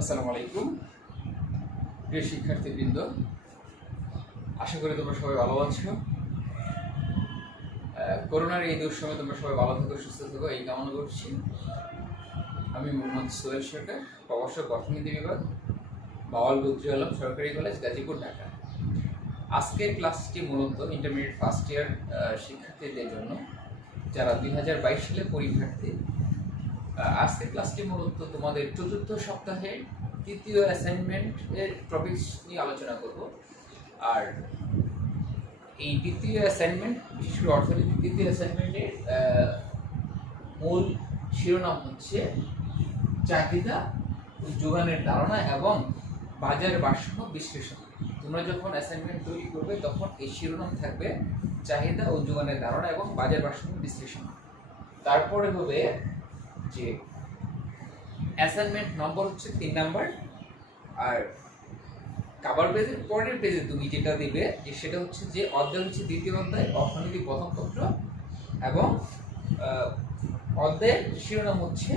আসসালামু আলাইকুম প্রিয় শিক্ষার্থীবৃন্দ, আশা করি তোমরা সবাই ভালো আছো। করোনার এই দুঃসময়ে তোমরা সবাই ভালো থাকো, সুস্থ থাকো এই কামনা করছি। আমি মোহাম্মদ সোহেল সরকার, প্রভাষক অর্থনীতি বিভাগ, বাওয়াল বদরুল আলম সরকারি কলেজ, গাজীপুর, ঢাকা। আজকের ক্লাসটি মূলত ইন্টারমিডিয়েট ফার্স্ট ইয়ার শিক্ষার্থীদের জন্য, যারা 2022 সালে পরীক্ষার্থী। আজকের ক্লাসটি মূলত তোমাদের চতুর্থ সপ্তাহের তৃতীয় অ্যাসাইনমেন্টের টপিকস নিয়ে আলোচনা করব। আর এই দ্বিতীয় অ্যাসাইনমেন্ট, বিশেষ করে অর্থনীতির তৃতীয় অ্যাসাইনমেন্টের মূল শিরোনাম হচ্ছে চাহিদা ও যোগানের ধারণা এবং বাজার ভারসাম্য বিশ্লেষণ। তোমরা যখন অ্যাসাইনমেন্ট তৈরি করবে তখন এই শিরোনাম থাকবে চাহিদা ও যোগানের ধারণা এবং বাজার ভারসাম্য বিশ্লেষণ। তারপরে হবে যে অ্যাসাইনমেন্ট নম্বর হচ্ছে 3 নাম্বার। আর কাভার পেজের পরের পেজে তুমি যেটা দিবে যে সেটা হচ্ছে যে অধ্যায় হচ্ছে দ্বিতীয় অধ্যায় অর্থনীতি প্রথম পত্র, এবং অধ্যায়ের শিরোনাম হচ্ছে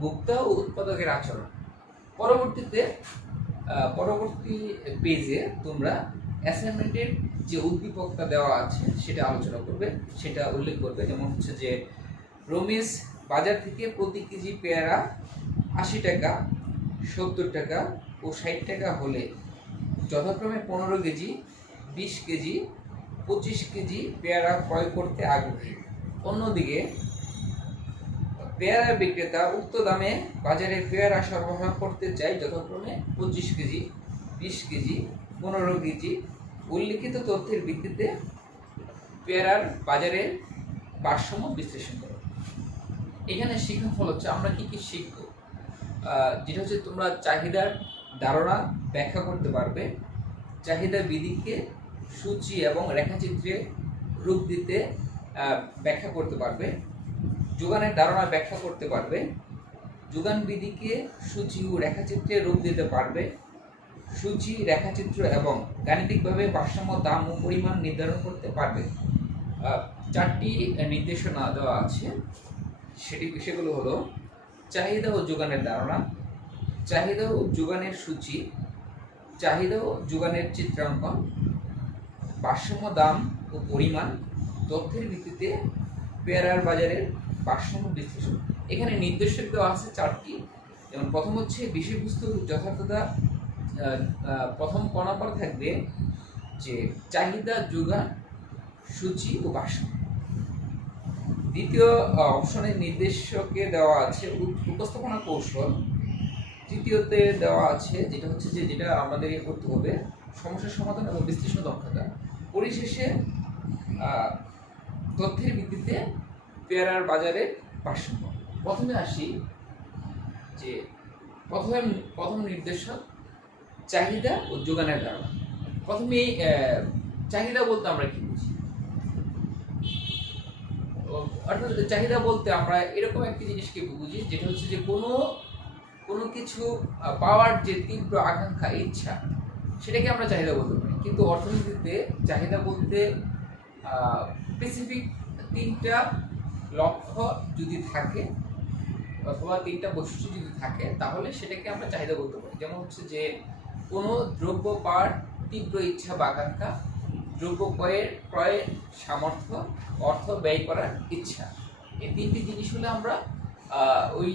ভোক্তা ও উৎপাদকের আচরণ। পরবর্তী পেজে তোমরা অ্যাসাইনমেন্টের যে উদ্দীপকটা দেওয়া আছে সেটা আলোচনা করবে, সেটা উল্লেখ করবে। যেমন হচ্ছে যে রমেশ বাজার থেকে প্রতি কেজি পেয়ারা 80 টাকা, 70 টাকা ও 60 টাকা হলে যথাক্রমে 15 কেজি, 20 কেজি, 25 কেজি পেয়ারা ক্রয় করতে আগ্রহী। অন্যদিকে পেয়ারা বিক্রেতা উক্ত দামে বাজারে পেয়ারা সরবরাহ করতে চায় যথাক্রমে 25 কেজি, 20 কেজি, 15 কেজি। উল্লিখিত তথ্যের ভিত্তিতে পেয়ারার বাজারের ভারসাম্য বিশ্লেষণ করো। এখানে শিক্ষা ফল হচ্ছে আমরা কি কি শিখবো, যেটা হচ্ছে তোমরা চাহিদার ধারণা ব্যাখ্যা করতে পারবে, চাহিদা বিধিকে সূচি এবং রেখাচিত্রে রূপ দিতে ব্যাখ্যা করতে পারবে, যোগানের ধারণা ব্যাখ্যা করতে পারবে, যোগান বিধিকে সূচি ও রেখাচিত্রে রূপ দিতে পারবে, সূচি, রেখাচিত্র এবং গাণিতিকভাবে ভারসাম্য দাম ও পরিমাণ নির্ধারণ করতে পারবে। 4টি নির্দেশনা দেওয়া আছে, সেগুলো হলো চাহিদা ও যোগানের ধারণা, চাহিদা ও যোগানের সূচি, চাহিদা ও যোগানের চিত্রাঙ্কন, ভারসাম্য দাম ও পরিমাণ, তথ্যের ভিত্তিতে পেয়ারার বাজারের ভারসাম্য বিশ্লেষণ। এখানে নির্দেশক দেওয়া আছে 4টি। যেমন প্রথম হচ্ছে বিষয়বস্তুর যথার্থতা। প্রথম ক নাম্বার থাকবে যে চাহিদা, যোগান, সূচি ও ভারসাম্য। দ্বিতীয় অপশনের নির্দেশকে দেওয়া আছে উপস্থাপনা কৌশল। তৃতীয়তে দেওয়া আছে যেটা হচ্ছে যে যেটা আমাদের করতে হবে সমস্যা সমাধান এবং বিশ্লেষণ দক্ষতা। পরিশেষে তথ্যের ভিত্তিতে পেয়ারার বাজারের ভারসাম্য। প্রথমে আসি যে প্রথম নির্দেশক চাহিদা ও যোগানের ধারণা। প্রথমে চাহিদা বলতে আমরা কি বুঝি? অর্থাৎ চাহিদা বলতে আমরা এরকম একটি জিনিসকে বুঝি যেটা হচ্ছে যে কোনো কিছু পাওয়ার যে তীব্র আকাঙ্ক্ষা, ইচ্ছা, সেটাকে আমরা চাহিদা বলতে পারি। কিন্তু অর্থনীতিতে চাহিদা বলতে স্পেসিফিক 3টা লক্ষ্য যদি থাকে অথবা 3টা বৈশিষ্ট্য যদি থাকে তাহলে সেটাকে আমরা চাহিদা বলতে পারি। যেমন হচ্ছে যে কোনো দ্রব্য পাওয়ার তীব্র ইচ্ছা বা আকাঙ্ক্ষা, দ্রব্য ক্রয়ের সামর্থ্য, অর্থ ব্যয় করার ইচ্ছা। এই 3টি জিনিস হলে আমরা ওই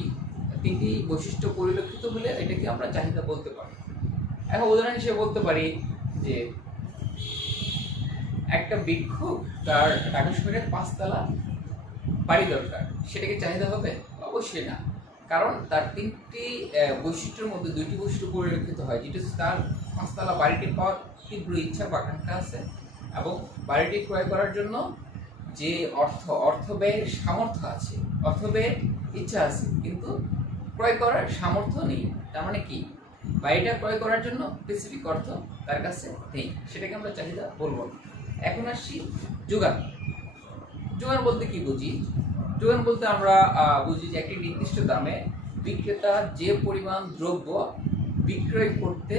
3টি বৈশিষ্ট্য পরিলক্ষিত হলে এটাকে আমরা চাহিদা বলতে পারি। এখন উদাহরণ হিসেবে বলতে পারি যে একটা ভিক্ষুক তার ঢাকা শহরের 5তলা বাড়ি দরকার, সেটাকে চাহিদা হবে? অবশ্যই না, কারণ তার 3টি বৈশিষ্ট্যের মধ্যে 2টি বৈশিষ্ট্য পরিলক্ষিত হয়, যেটা হচ্ছে তার 5তলা বাড়িটি পাওয়ার তীব্র ইচ্ছা বা আকাঙ্ক্ষা আছে এবং বাড়িটি ক্রয় করার জন্য যে অর্থ ব্যয়ের সামর্থ্য আছে, অর্থ ব্যয়ের ইচ্ছা আছে কিন্তু ক্রয় করার সামর্থ্য নেই। তার মানে কি, বাড়িটা ক্রয় করার জন্য স্পেসিফিক অর্থ তার কাছে নেই, সেটাকে আমরা চাহিদা বলবো না। এখন আসছি যোগান। যোগান বলতে কি বুঝি? যোগান বলতে আমরা বুঝি যে একটি নির্দিষ্ট দামে বিক্রেতা যে পরিমাণ দ্রব্য বিক্রয় করতে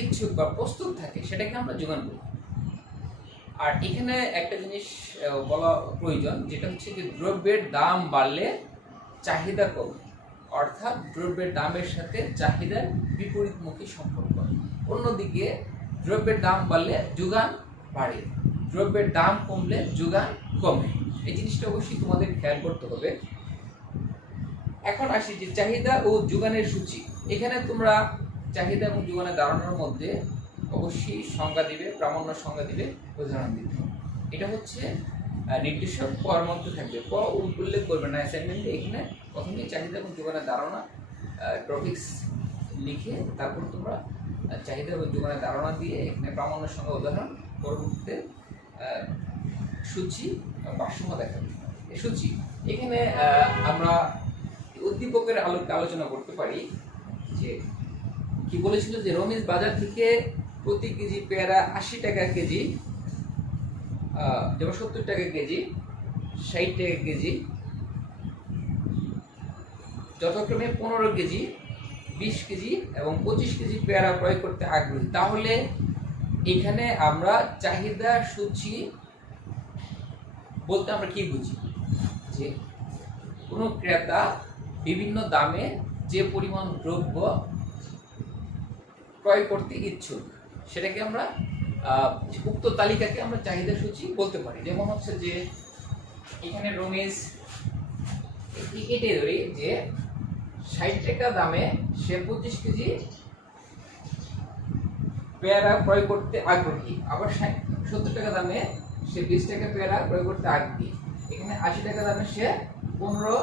ইচ্ছুক বা প্রস্তুত থাকে সেটাকে আমরা যোগান বলি। আর এখানে একটা জিনিস বলা প্রয়োজন, যেটা হচ্ছে যে দ্রব্যের দাম বাড়লে চাহিদা কমে। অর্থাৎ দ্রব্যের দামের সাথে চাহিদার বিপরীতমুখী সম্পর্ক। অন্যদিকে দ্রব্যের দাম বাড়লে যোগান বাড়ে, দ্রব্যের দাম কমলে যোগান কমে। এই জিনিসটা অবশ্যই তোমাদের খেয়াল করতে হবে। এখন আসি যে চাহিদা ও যোগানের সূচি। এখানে তোমরা চাহিদা এবং যোগানের ধারণার মধ্যে অবশ্যই সংজ্ঞা দিবে, প্রামাণ্য সংজ্ঞা দিবে, উদাহরণ দিবে। এটা হচ্ছে নির্দেশক পর মধ্যে থাকবে, উল্লেখ করবে না অ্যাসাইনমেন্টে। এখানে প্রথমেই চাহিদা এবং যোগানের ধারণা টপিকস লিখে তারপর তোমরা চাহিদা এবং যোগানের ধারণা দিয়ে এখানে প্রামাণ্য সংজ্ঞা, উদাহরণ, পরবর্তীতে সূচি, ভারসাম্য দেখাবে। সূচি এখানে আমরা উদ্দীপকের আলোকে আলোচনা করতে পারি যে কি বলেছিল যে রমেশ বাজার থেকে প্রতি কেজি পেয়ারা 80 টাকা কেজি, যেমন 70 টাকা কেজি, 60 টাকা কেজি, যথাক্রমে 15 কেজি, 20 কেজি এবং 25 কেজি পেয়ারা ক্রয় করতে আগ্রহী। তাহলে এখানে আমরা চাহিদা সূচি বলতে আমরা কি বুঝি? যে কোনো ক্রেতা বিভিন্ন দামে যে পরিমাণ দ্রব্য ক্রয় করতে ইচ্ছুক সেটাকে আমরা উক্ত তালিকাকে আমরা চাহিদা সূচি বলতে পারি। যেমন হচ্ছে যে এখানে রমেশ এটাই ধরি যে 60 টাকা দামে সে 25 কেজি পেয়ারা ক্রয় করতে আগ্রহী, আবার 70 টাকা দামে সে 20 টাকা পেয়ারা ক্রয় করতে আগ্রহী। এখানে 80 টাকা দামে সে 15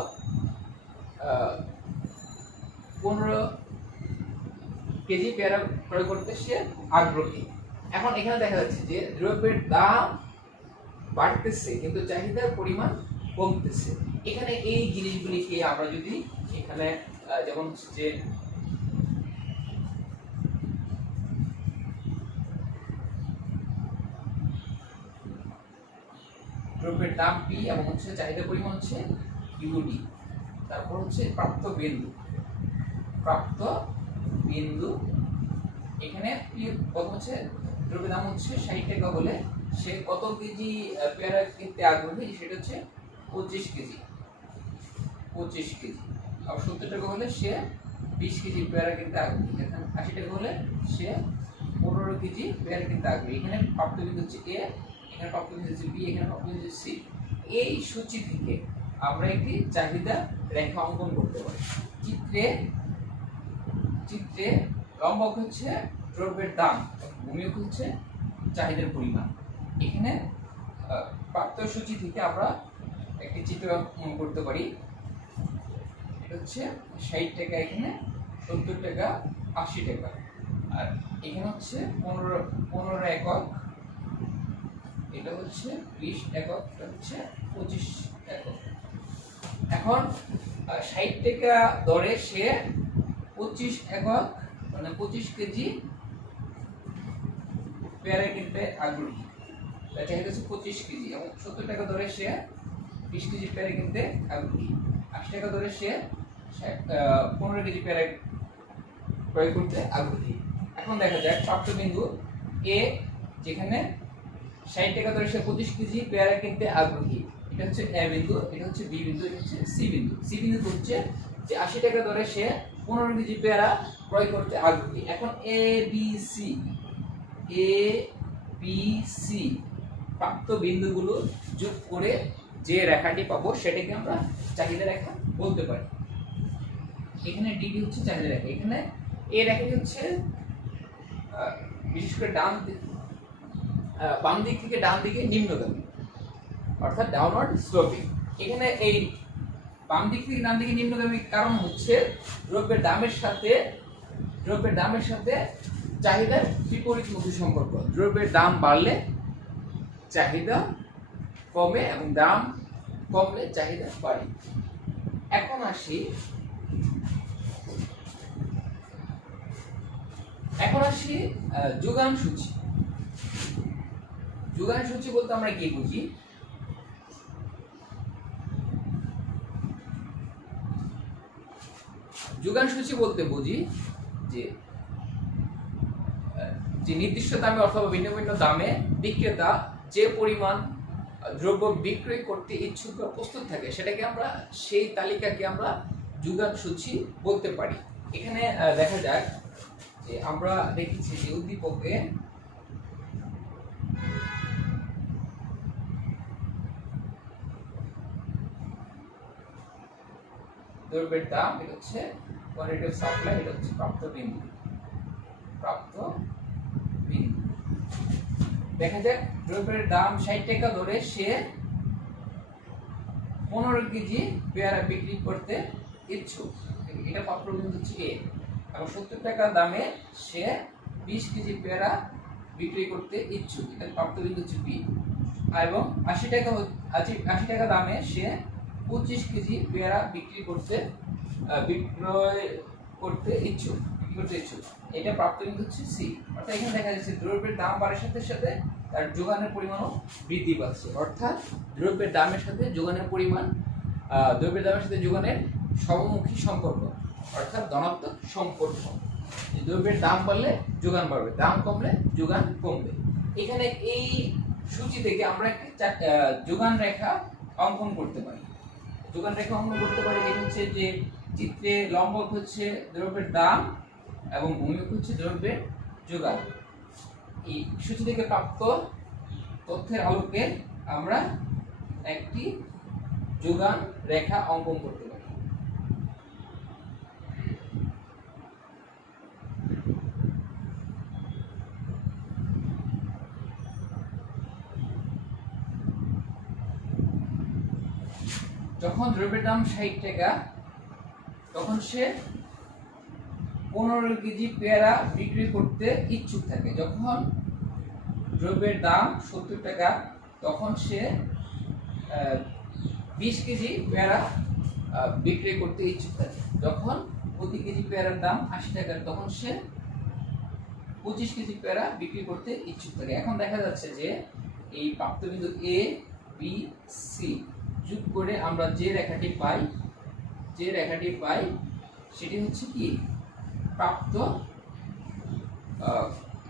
কেজি পেয়ারা ক্রয় করতে সে আগ্রহী। এখন এখানে দেখা যাচ্ছে যে দ্রব্যের দাম বাড়তেছে কিন্তু চাহিদার পরিমাণ কমতেছে। এখানে এই জিনিসগুলিকে আমরা যদি এখানে যেমন যে দ্রব্যের দাম পি এবং হচ্ছে চাহিদা পরিমাণ হচ্ছে ইউডি, তারপর হচ্ছে প্রাপ্ত বিন্দু এখানে পি কত হচ্ছে, দ্রব্যের দাম হচ্ছে 60 টাকা হলে সে কত কেজি পেয়ারা কিনতে আগ্রহী, সেটা হচ্ছে 25 কেজি। আর 70 টাকা হলে সে 20 কেজি পেয়ারা কিনতে আগ্রহী। এখানে 80 টাকা হলে সে 15 কেজি পেয়ারা কিনতে আগ্রহী। এখানে প্রাপ্ত বিন্দু হচ্ছে এ, এখানে প্রাপ্ত বিন্দু হচ্ছে বি, এখানে প্রাপ্ত বিন্দু হচ্ছে সি। এই সূচি থেকে আমরা একটি চাহিদা রেখা অঙ্কন করতে পারি। চিত্রে লম্বক হচ্ছে দ্রব্যের দাম, ভূমিক হচ্ছে চাহিদার পরিমাণ। এখানে প্রাপ্ত সূচি থেকে আমরা একটি চিত্র অঙ্কন করতে পারি। এটা হচ্ছে 60 টাকা, এখানে 70 টাকা, 80 টাকা, আর এখানে হচ্ছে 15 একক, এটা হচ্ছে 20 একক, এটা হচ্ছে 25 একক। এখন 60 টাকা দরে সে 25 একক মানে 25 কেজি পেয়ারা কিনতে আগ্রহী, চাহিদা হচ্ছে 25 কেজি, এবং 70 টাকা দরে সে 20 কেজি পেয়ারা কিনতে আগ্রহী, 80 টাকা দরে সে 15 কেজি পেয়ারা ক্রয় করতে আগ্রহী। এখন দেখা যাক প্রাপ্ত বিন্দু এ, যেখানে 60 টাকা দরে সে 25 কেজি পেয়ারা কিনতে আগ্রহী, এটা হচ্ছে এ বিন্দু, এটা হচ্ছে বি বিন্দু, এটা হচ্ছে সি বিন্দু। সি বিন্দু হচ্ছে যে 80 টাকা দরে সে 15 কেজি পেয়ারা ক্রয় করতে আগ্রহী। এখন এ বি সি প্রাপ্ত বিন্দুগুলো যোগ করে যে রেখাটি পাবো সেটাকে আমরা চাহিদা রেখা বলতে পারি। এখানে ডিডি হচ্ছে চাহিদা রেখা, এখানে এই রেখাটি হচ্ছে বিশেষ করে বাম দিক থেকে ডান দিকে নিম্নগামী, অর্থাৎ ডাউনওয়ার্ড স্লোপিং। এখানে এই বাম দিক থেকে ডান দিকে নিম্নগামী কারণ হচ্ছে দ্রব্যের দামের সাথে চাহিদার বিপরীতমুখী সম্পর্ক। দ্রব্যের দাম বাড়লে চাহিদা কমে এবং দাম কমলে চাহিদা বাড়ে। এখন আসি যোগান সূচি। যোগান সূচি বলতে আমরা কি বুঝি? যোগান সূচি বলতে বুঝি যে নির্দিষ্ট দামে অথবা ভিন্ন ভিন্ন দামে বিক্রেতা যে পরিমাণ দ্রব্য বিক্রয় করতে ইচ্ছুক বা প্রস্তুত থাকে সেটাকে আমরা, সেই তালিকাকে আমরা যোগান সূচি বলতে পারি। এখানে দেখা যাক যে আমরা দেখেছি যে উদ্দীপকে দ্রব্যের দাম, এটা হচ্ছে কোয়ান্টিটি অফ সাপ্লাই, এটা হচ্ছে প্রাপ্ত বিন্দু। দেখা যাক দ্রব্যের দাম 60 টাকা ধরে সে 15 কেজি পেয়ারা বিক্রি করতে ইচ্ছুক, এটা প্রাপ্ত বিন্দু হচ্ছে এ। এবং 70 টাকা দামে সে 20 কেজি পেয়ারা বিক্রি করতে ইচ্ছুক, এটা প্রাপ্ত বিন্দু হচ্ছে বি। এবং 80 টাকা দামে সে 25 কেজি পেয়ারা বিক্রয় করতে ইচ্ছুক, এটা প্রাপ্ত বিন্দু হচ্ছে সি। অর্থাৎ এখানে দেখা যাচ্ছে দ্রব্যের দাম বাড়ার সাথে সাথে তার যোগানের পরিমাণও বৃদ্ধি পাচ্ছে। অর্থাৎ দ্রব্যের দামের সাথে যোগানের পরিমাণ, দ্রব্যের দামের সাথে যোগানের সমমুখী সম্পর্ক, অর্থাৎ ধনাত্মক সম্পর্ক। দ্রব্যের দাম বাড়লে যোগান বাড়বে, দাম কমলে যোগান কমবে। এখানে এই সূচি থেকে আমরা একটি যোগান রেখা অঙ্কন করতে পারি। এটা হচ্ছে যে চিত্রে লম্বক হচ্ছে দ্রব্যের দাম এবং ভূমিক হচ্ছে দ্রব্যের যোগান। এই সূচি থেকে প্রাপ্ত তথ্যের আলোকে আমরা একটি যোগান রেখা অঙ্কন করতে পারি। যখন দ্রব্যের দাম 60 টাকা তখন সে 15 কেজি পেয়ারা বিক্রি করতে ইচ্ছুক থাকে। যখন দ্রব্যের দাম 70 টাকা তখন সে 20 কেজি পেয়ারা বিক্রি করতে ইচ্ছুক থাকে। যখন প্রতি কেজি পেয়ারার দাম 80 টাকা তখন সে 25 কেজি পেয়ারা বিক্রি করতে ইচ্ছুক থাকে। এখন দেখা যাচ্ছে যে এই প্রাপ্ত বিন্দু এ বি সি যোগ করে আমরা যে রেখাটি পাই সেটি হচ্ছে কি প্রাপ্ত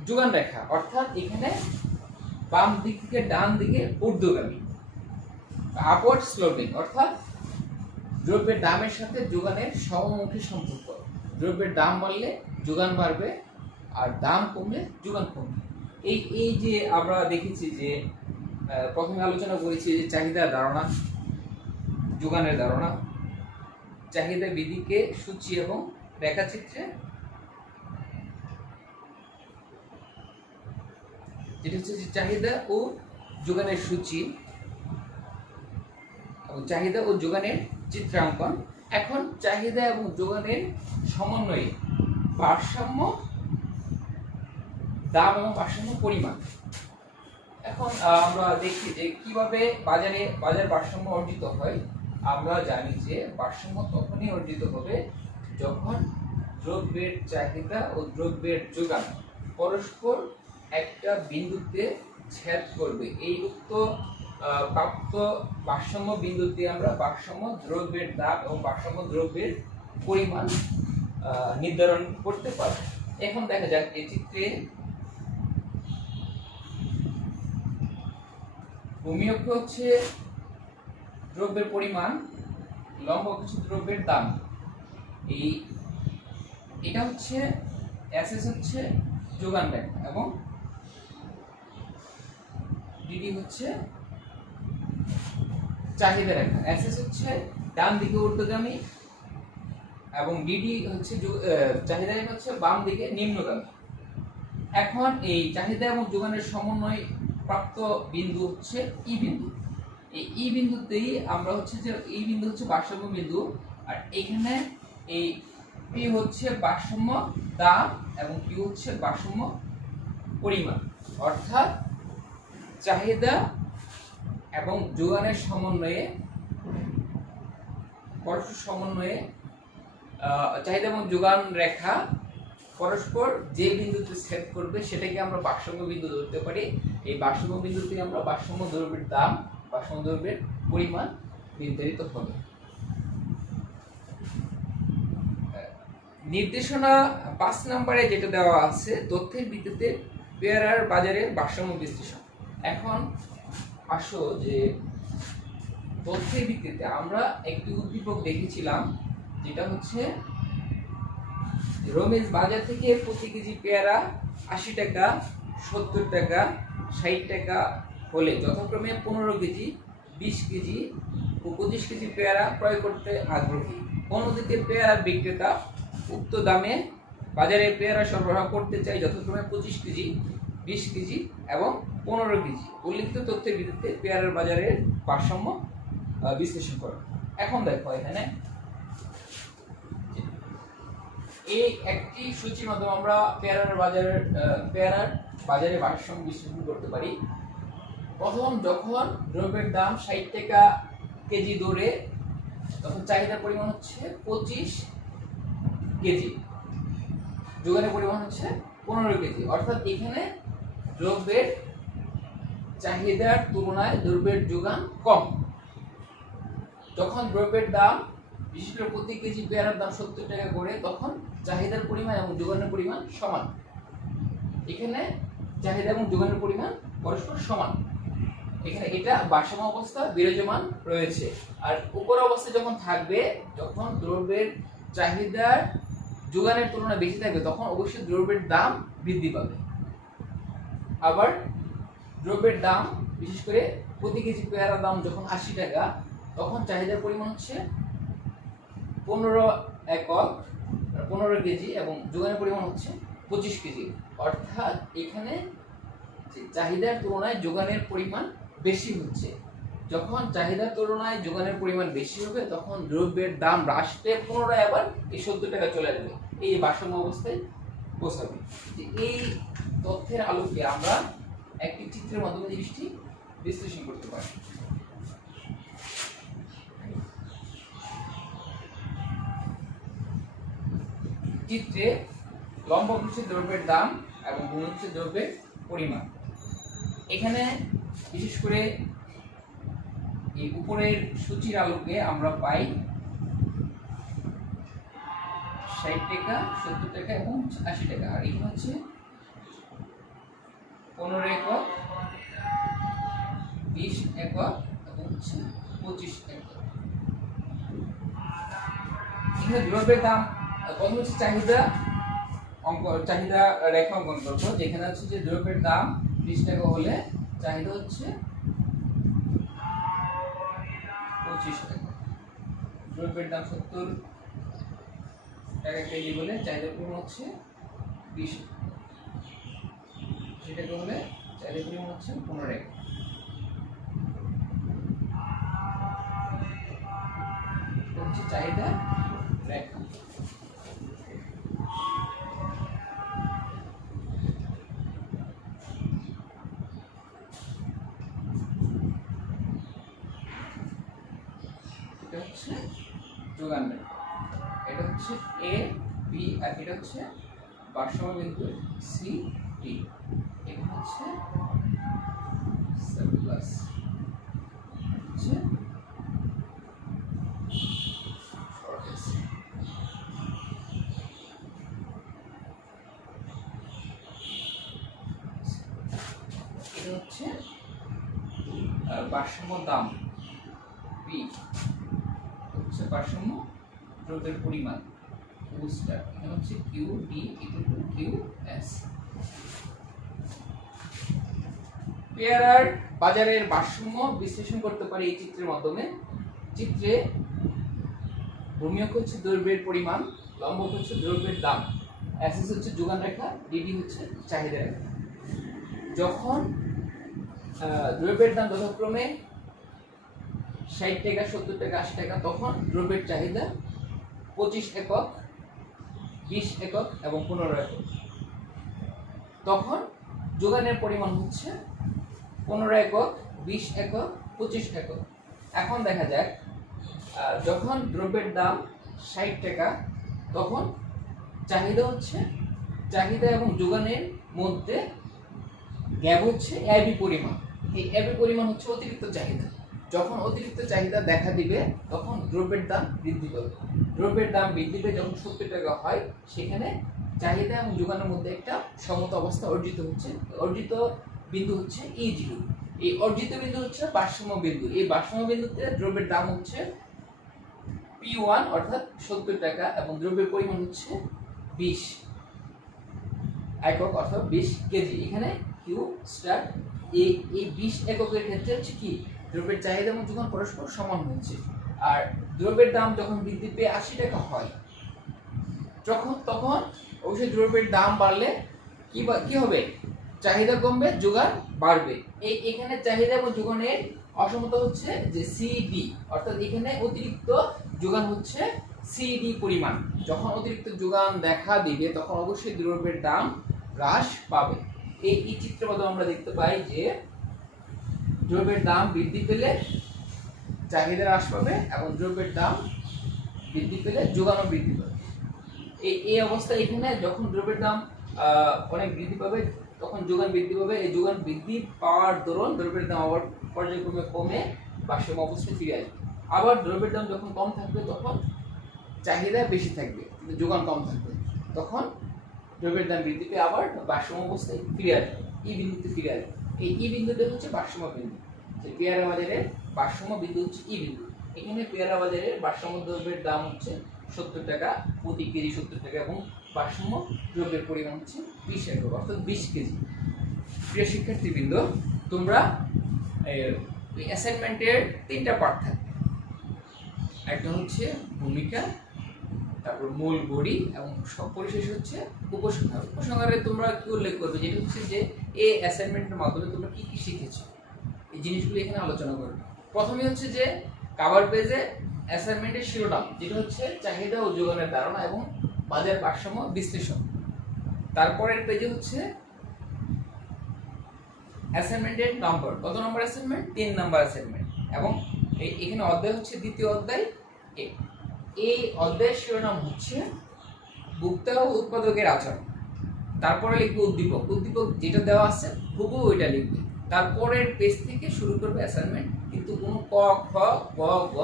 যোগান রেখা। অর্থাৎ এখানে বাম দিক থেকে ডান দিকে ঊর্ধ্বগামী, আপওয়ার্ড স্লোপিং, অর্থাৎ দ্রব্যের দামের সাথে যোগানের সমমুখী সম্পর্ক। দ্রব্যের দাম বাড়লে যোগান বাড়বে আর দাম কমলে যোগান কমবে। এই যে আমরা দেখেছি যে প্রথমে আলোচনা করেছি যে চাহিদার ধারণা, যোগানের ধারণা, চাহিদা বিধিকে সূচি এবং রেখাচিত্রে, যেটা হচ্ছে যে চাহিদা ও যোগানের সূচি এবং চাহিদা ও যোগানের চিত্রাঙ্কন। এখন চাহিদা এবং যোগানের সমন্বয়ে ভারসাম্য দাম এবং ভারসাম্য পরিমাণ। এখন আমরা দেখি যে কিভাবে বাজার ভারসাম্য অর্জিত হয়। আমরা জানি যে ভারসাম্য তখনই অর্জিত হবে যখন দ্রব্যের চাহিদা ও দ্রব্যের যোগান পরস্পর একটা বিন্দুতে ছেদ করবে। এই উক্ত প্রাপ্ত ভারসাম্য বিন্দুতে আমরা ভারসাম্য দ্রব্যের দাম এবং ভারসাম্য দ্রব্যের পরিমাণ নির্ধারণ করতে পারব। এখন দেখা যাক এই চিত্রে ভূমি অক্ষ হচ্ছে দ্রব্যের পরিমাণ, লম্ব হচ্ছে দ্রব্যের দাম। এটা হচ্ছে এসএস হচ্ছে যোগান রেখা এবং ডিডি হচ্ছে চাহিদা রেখা। এসএস হচ্ছে ডান দিকে ঊর্ধ্বগামী এবং ডিডি হচ্ছে চাহিদা রেখা হচ্ছে বাম দিকে নিম্নগামী। এখন এই চাহিদা এবং যোগানের সমন্বয় প্রাপ্ত বিন্দু হচ্ছে ই বিন্দু। এই ই বিন্দুতেই আমরা হচ্ছে যে এই বিন্দু হচ্ছে ভারসাম্য বিন্দু, আর এখানে এই পি হচ্ছে ভারসাম্য দাম এবং কিউ হচ্ছে ভারসাম্য পরিমাণ। অর্থাৎ চাহিদা এবং যোগানের সমন্বয়ে চাহিদা এবং যোগান রেখা পরস্পর যে বিন্দুতে ছেদ করবে সেটাকে আমরা ভারসাম্য বিন্দু ধরতে পারি। এই ভারসাম্য বিন্দুতে আমরা ভারসাম্য দ্রব্যের দাম, ভারসাম্য দ্রব্যের পরিমাণ নির্ধারিত হবে। নির্দেশনা 5 নম্বরে যেটা দেওয়া আছে, তথ্যের ভিত্তিতে পেয়ারার বাজারে ভারসাম্য বিশ্লেষণ। এখন আসো যে তথ্যের ভিত্তিতে আমরা একটি উদ্দীপক দেখেছিলাম যেটা হচ্ছে রমেশ বাজার থেকে প্রতি কেজি পেয়ারা 80 টাকা, 70 টাকা, 60 টাকা হলে যথাক্রমে 15 কেজি, 20 কেজি ও 25 কেজি পেয়ারা ক্রয় করতে আগ্রহী। অন্যদিকে পেয়ারা বিক্রেতা উক্ত দামে বাজারে পেয়ারা সরবরাহ করতে চাই যথাক্রমে 25 কেজি, 20 কেজি এবং 15 কেজি। উল্লিখিত তথ্যের ভিত্তিতে পেয়ারার বাজারের ভারসাম্য বিশ্লেষণ করা। এখন দেখো এখানে এই একটি সূচির মাধ্যমে আমরা পেয়ারার বাজারে ভারসাম্য বিশ্লেষণ করতে পারি। প্রথম, যখন দ্রব্যের দাম 60 টাকা কেজি দরে, তখন চাহিদার পরিমাণ হচ্ছে 25 কেজি, যোগানের পরিমাণ হচ্ছে 15 কেজি। অর্থাৎ এখানে দ্রব্যের চাহিদার তুলনায় দ্রব্যের যোগান কম। যখন দ্রব্যের দাম, বিশেষ করে প্রতি কেজি পেয়ারার দাম 70 টাকা করে, তখন চাহিদার পরিমাণ এবং যোগানের পরিমাণ সমান। এখানে চাহিদা এবং যোগানের পরিমাণ পরস্পর সমান। এখানে এটা ভারসাম্য অবস্থা বিরাজমান রয়েছে। আর উপর অবস্থা যখন থাকবে, যখন দ্রব্যের চাহিদার যোগানের তুলনায় বেশি থাকবে, তখন অবশ্যই দ্রব্যের দাম বৃদ্ধি পাবে। আবার দ্রব্যের দাম, বিশেষ করে প্রতি কেজি পেয়ারার দাম যখন 80 টাকা, তখন চাহিদার পরিমাণ হচ্ছে 15 কেজি এবং যোগানের পরিমাণ হচ্ছে 25 কেজি। অর্থাৎ এখানে চাহিদার তুলনায় যোগানের পরিমাণ বেশি হচ্ছে। যখন চাহিদার তুলনায় যোগানের পরিমাণ বেশি হবে, তখন দ্রব্যের দাম হ্রাস পেয়ে পুনরায় আবার এই 70 টাকা চলে আসবে, এই ভারসাম্য অবস্থায় পৌঁছাবে। এই তথ্যের আলোকে আমরা একটি চিত্রের মাধ্যমে জিনিসটি বিশ্লেষণ করতে পারি। চিত্রে লম্ব হচ্ছে দ্রব্যের দাম এবং গুণ হচ্ছে দ্রব্যের পরিমাণ। এখানে বিশেষ করে এই উপরের সূচির আলোকে আমরা পাই 60 টাকা, 70 টাকা এবং 80 টাকা। আর এখানে হচ্ছে 15 একক, 20 একক এবং হচ্ছে 25 একক। এখানে দ্রব্যের দাম, প্রথম হচ্ছে চাহিদা রেখা অঙ্কন করবো, যেখানে হচ্ছে যে দ্রব্যের দাম 20 টাকা হলে চাহিদা হচ্ছে 25 টাকা। দ্রব্যের দাম 70 টাকা কেজি হলে চাহিদার পরিমাণ হচ্ছে 20 টাকা হলে চাহিদার পরিমাণ হচ্ছে 15 টাকা। হচ্ছে চাহিদা রেখা। এটা হচ্ছে যোগান রেখা। এটা হচ্ছে এ বি আর এটা হচ্ছে ভারসাম্য বিন্দু সি ডি। এটা হচ্ছে সারপ্লাস, হচ্ছে শর্টেজ। এটা হচ্ছে ভারসাম্য দাম বি, হচ্ছে ভারসাম্য দ্রব্যের পরিমাণ বুস্টার। এখানে হচ্ছে q d equal to q s. পেয়ারার বাজারের ভারসাম্য বিশ্লেষণ করতে পারি এই চিত্রের মাধ্যমে। চিত্রে ভূমিয়ক হচ্ছে দ্রব্যের পরিমাণ, লম্বক হচ্ছে দ্রব্যের দাম, অ্যাক্সিস হচ্ছে যোগান রেখা, ডিডি হচ্ছে চাহিদা রেখা। যখন দ্রব্যের দাম যথাক্রমে 60 টাকা, 70 টাকা, 80 টাকা, তখন দ্রব্যের চাহিদা 25 একক, 20 একক এবং 15 একক। তখন যোগানের পরিমাণ হচ্ছে 15 একক, 20 একক, 25 একক। এখন দেখা যাক, যখন দ্রব্যের দাম 60 টাকা, তখন চাহিদা এবং যোগানের মধ্যে গ্যাপ হচ্ছে এবি পরিমাণ। এই এবি পরিমাণ হচ্ছে অতিরিক্ত চাহিদা। যখন অতিরিক্ত চাহিদা দেখা দিবে, তখন দ্রব্যের দাম বৃদ্ধি পাবে। দ্রব্যের দাম বৃদ্ধি পেয়ে যখন 70 টাকা হয়, সেখানে চাহিদা এবং যোগানের মধ্যে একটা সমতা অবস্থা অর্জিত হচ্ছে। অর্জিত বিন্দু হচ্ছে E0। এই অর্জিত বিন্দু হচ্ছে ভারসাম্য বিন্দু। এই ভারসাম্য বিন্দুতে দ্রব্যের দাম হচ্ছে P1 অর্থাৎ 70 টাকা এবং দ্রব্যের পরিমাণ হচ্ছে 20 একক অর্থাৎ 20 কেজি। এখানে কিউ স্টার এই 20 এককের ক্ষেত্রে হচ্ছে কি দ্রব্যের চাহিদা এবং যোগান পরস্পর সমান হচ্ছে। আর দ্রব্যের দাম যখন বৃদ্ধি পেয়ে 80 টাকা হয় তখন অবশ্যই দ্রব্যের দাম বাড়লে কি হবে, চাহিদা কমবে, যোগান বাড়বে। এখানে চাহিদা এবং যোগানের অসমতা হচ্ছে যে সিডি, অর্থাৎ এখানে অতিরিক্ত যোগান হচ্ছে সিডি পরিমাণ। যখন অতিরিক্ত যোগান দেখা দিবে তখন অবশ্যই দ্রব্যের দাম হ্রাস পাবে। এই চিত্রের মধ্যে আমরা দেখতে পাই যে দ্রব্যের দাম বৃদ্ধি পেলে চাহিদা হ্রাস পাবে এবং দ্রব্যের দাম বৃদ্ধি পেলে যোগানও বৃদ্ধি পাবে। এই অবস্থায় এখানে যখন দ্রব্যের দাম অনেক বৃদ্ধি পাবে তখন যোগান বৃদ্ধি পাবে। এই যোগান বৃদ্ধি পাওয়ার দরুন দ্রব্যের দাম আবার পর্যায়ক্রমে কমে ভারসাম্য অবস্থায় ফিরে আসবে। আবার দ্রব্যের দাম যখন কম থাকবে তখন চাহিদা বেশি থাকবে কিন্তু যোগান কম থাকবে, তখন দ্রব্যের দাম বৃদ্ধি পেয়ে আবার ভারসাম্য অবস্থায় ফিরে আসবে, এই বিন্দুতে ফিরে আসবে। এই বিন্দুটা হচ্ছে ভারসাম্য বিন্দু। যে পেয়ারা বাজারের ভারসাম্য বিন্দু হচ্ছে এই বিন্দু। এখানে পেয়ারা বাজারের ভারসাম্য দ্রব্যের দাম হচ্ছে 70 টাকা প্রতি কেজি, 70 টাকা, এবং ভারসাম্য দ্রব্যের পরিমাণ হচ্ছে 20 একক অর্থাৎ 20 কেজি। প্রিয় শিক্ষার্থীবৃন্দ, তোমরা অ্যাসাইনমেন্টের 3টা পার্ট থাকবে। একটা হচ্ছে ভূমিকা, তারপর মূল বডি এবং পরিশেষে হচ্ছে উপসংহার। উপসংহারে তোমরা কি উল্লেখ করবে, যেটা হচ্ছে যে এই অ্যাসাইনমেন্টের মাধ্যমে তোমরা কি কি শিখেছো, এই জিনিসগুলো এখানে আলোচনা করবে। প্রথমে হচ্ছে যে কভার পেজে অ্যাসাইনমেন্টের শিরোনাম, যেটা হচ্ছে চাহিদা ও যোগানের ধারণা এবং বাজার ভারসাম্য বিশ্লেষণ। তারপরের পেজে হচ্ছে অ্যাসাইনমেন্টের নম্বর, কত নম্বর অ্যাসাইনমেন্ট, 3 নম্বর অ্যাসাইনমেন্ট, এবং এখানে অধ্যায় হচ্ছে দ্বিতীয় অধ্যায়। এই অধ্যায়ের শিরোনাম হচ্ছে ভোক্তা ও উৎপাদকের আচরণ। তারপরে লিখবে উদ্দীপক, উদ্দীপক যেটা দেওয়া আছে হুবহু ওইটা লিখবে। তারপরের পেজ থেকে শুরু করবে অ্যাসাইনমেন্ট, কিন্তু কোনো ক, খ, গ, গ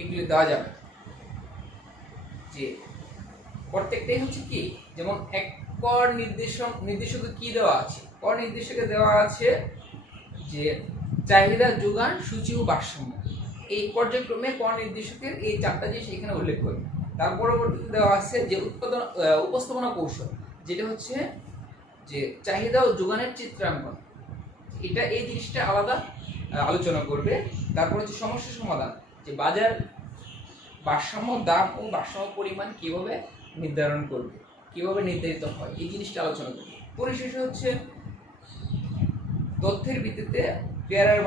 এগুলো দেওয়া যাবে। যে প্রত্যেকটাই হচ্ছে কি, যেমন এক কর নির্দেশকে কি দেওয়া আছে, কর নির্দেশকে দেওয়া আছে যে চাহিদা, যোগান, সূচি ও ভারসাম্য। এই পর্যায়ক্রমে কর নির্দেশকের এই 4টা জিনিস এখানে উল্লেখ করবে। তার পরবর্তীতে দেওয়া আছে যে উপস্থাপনা কৌশল, যেটা হচ্ছে যে চাহিদা ও যোগানের চিত্রাঙ্কন। এই জিনিসটা আলাদা আলোচনা করবে। তারপর হচ্ছে সমস্যা সমাধান, যে বাজার ভারসাম্য দাম ও ভারসাম্য পরিমাণ কিভাবে নির্ধারণ করবে, কিভাবে নির্ধারিত হয়, এই জিনিসটা আলোচনা করবে। পরিশেষে হচ্ছে তথ্যের ভিত্তিতে পেয়ারার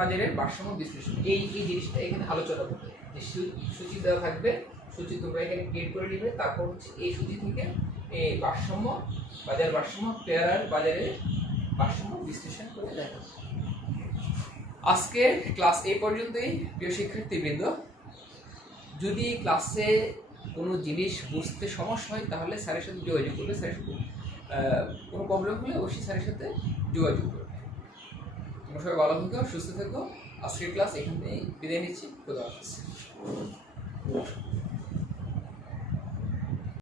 বাজারের ভারসাম্য বিশ্লেষণ। এই জিনিসটা এখানে আলোচনা করবে। যে সূচি দেওয়া থাকবে, সূচি তোমরা এখানে ক্রিয়েট করে নিবে। তারপর হচ্ছে এই সূচি থেকে এই বাজার ভারসাম্য, পেয়ারার বাজারের ভারসাম্য বিশ্লেষণ করে দেখা। আজকে ক্লাস এই পর্যন্তই। প্রিয় শিক্ষার্থীবৃন্দ, যদি ক্লাসে কোনো জিনিস বুঝতে সমস্যা হয় তাহলে স্যারের সাথে যোগাযোগ করবে। স্যারের সাথে কোনো প্রবলেম হলে অবশ্যই স্যারের সাথে যোগাযোগ করবে। তোমরা সবাই ভালো থেকো, সুস্থ থেকো। আজকের ক্লাস এখান থেকে বিদায় নিচ্ছি। খোদা হাফেজ।